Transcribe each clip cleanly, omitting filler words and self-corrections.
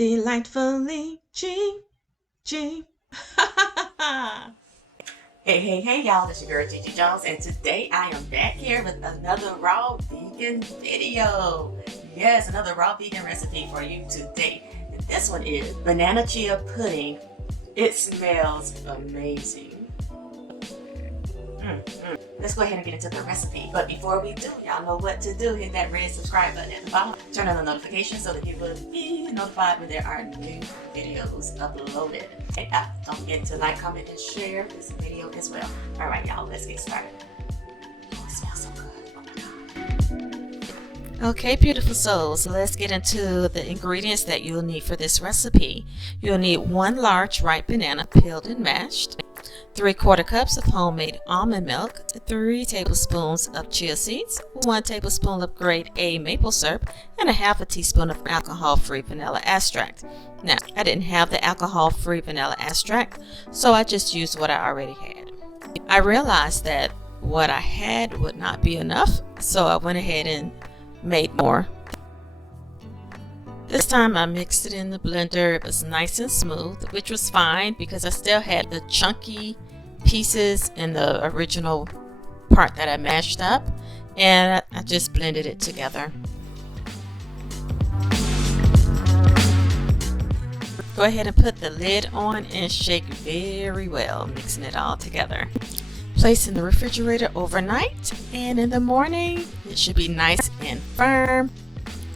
Delightfully GG. Hey, y'all, it's your girl Gigi Jones, and today I am back here with another raw vegan video. Yes, another raw vegan recipe for you today. And this one is banana chia pudding. It smells amazing. Let's go ahead and get into the recipe. But before we do, y'all know what to do. Hit that red subscribe button at the bottom. Turn on the notifications so that you will be notified when there are new videos uploaded. And don't forget to like, comment, and share this video as well. Alright, y'all, let's get started. Oh, it smells so good. Oh my God. Okay, beautiful souls, so let's get into the ingredients that you'll need for this recipe. You'll need 1 large ripe banana, peeled and mashed, 3/4 cups of homemade almond milk, 3 tablespoons of chia seeds, 1 tablespoon of grade A maple syrup, and 1/2 teaspoon of alcohol-free vanilla extract. Now, I didn't have the alcohol-free vanilla extract, so I just used what I already had. I realized that what I had would not be enough, so I went ahead and made more. This time I mixed it in the blender. It was nice and smooth, which was fine because I still had the chunky pieces in the original part that I mashed up, and I just blended it together. Go ahead and put the lid on and shake very well, mixing it all together. Place in the refrigerator overnight, and in the morning it should be nice and firm.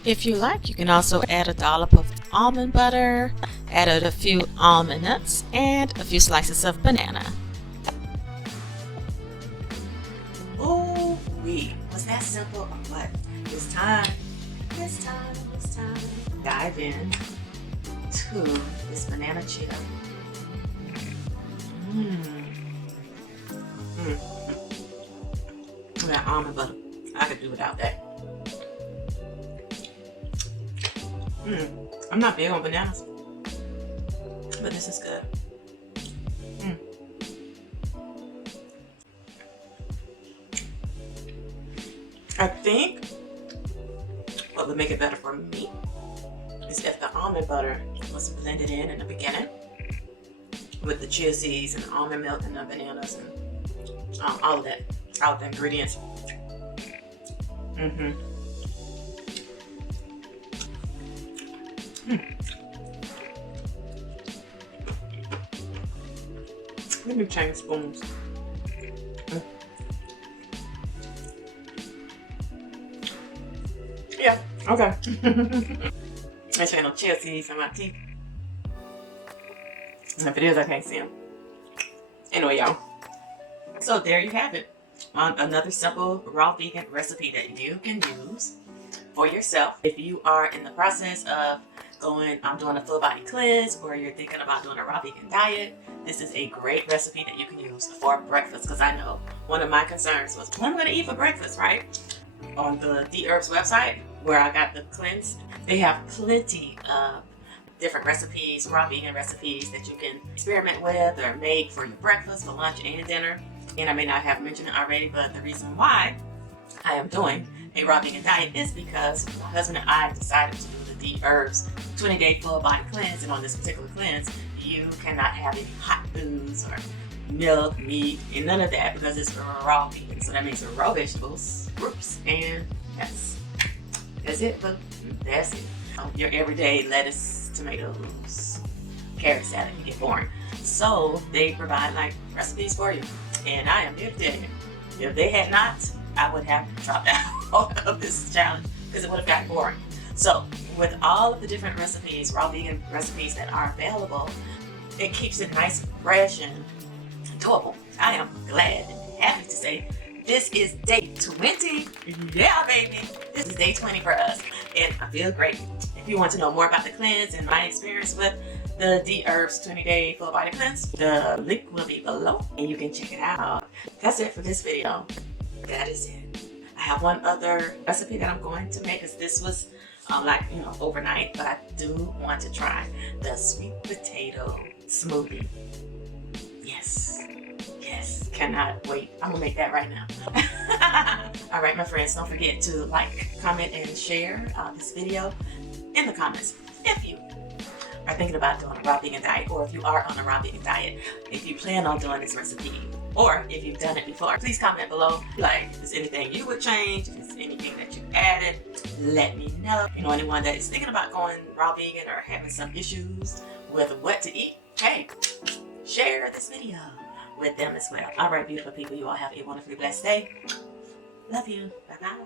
If you like, you can also add a dollop of almond butter, add a few almond nuts, and a few slices of banana. Ooh wee, was that simple or what? It's time dive in to this banana chia. That almond butter, I could do without that. I'm not big on bananas, but this is good. I think what would make it better for me is if the almond butter was blended in the beginning with the chia seeds and the almond milk and the bananas and all of that, all the ingredients. Let me change spoons. Yeah, okay. I change no chia seeds in my teeth. And if it is, I can't see them. Anyway, y'all. So there you have it. Another simple raw vegan recipe that you can use for yourself. If you are in the process of doing a full body cleanse, or you're thinking about doing a raw vegan diet, this is a great recipe that you can use for breakfast. Because I know one of my concerns was, what am I going to eat for breakfast, right? On the D-Herbs website, where I got the cleanse, they have plenty of different recipes, raw vegan recipes that you can experiment with or make for your breakfast, for lunch, and dinner. And I may not have mentioned it already, but the reason why I am doing a raw vegan diet is because my husband and I decided to do the D-Herbs 20-day full body cleanse. And on this particular cleanse, you cannot have any hot foods or milk, meat, and none of that, because it's raw vegan. So that means raw vegetables, fruits, and that's it, but that's it. Your everyday lettuce, tomatoes, carrot salad can get boring. So they provide like recipes for you. And I am here to tell you, if they had not, I would have dropped out of this challenge because it would have gotten boring. So with all of the different recipes, raw vegan recipes that are available, it keeps it nice and fresh and doable. I am glad and happy to say this is day 20. Yeah, baby. This is day 20 for us. And I feel great. If you want to know more about the cleanse and my experience with the D-Herbs 20-day full body cleanse, the link will be below and you can check it out. That's it for this video. That is it. I have one other recipe that I'm going to make, because this was overnight, but I do want to try the sweet potato smoothie. Yes, cannot wait. I'm gonna make that right now. All right, my friends, don't forget to like, comment, and share this video in the comments if you are thinking about doing a raw vegan diet, or if you are on a raw vegan diet, if you plan on doing this recipe, or if you've done it before, please comment below. Like, if there's anything you would change, if there's anything that you added, let me know. You know, anyone that is thinking about going raw vegan or having some issues with what to eat, hey, share this video with them as well. All right, beautiful people, you all have a wonderfully blessed day. Love you. Bye-bye.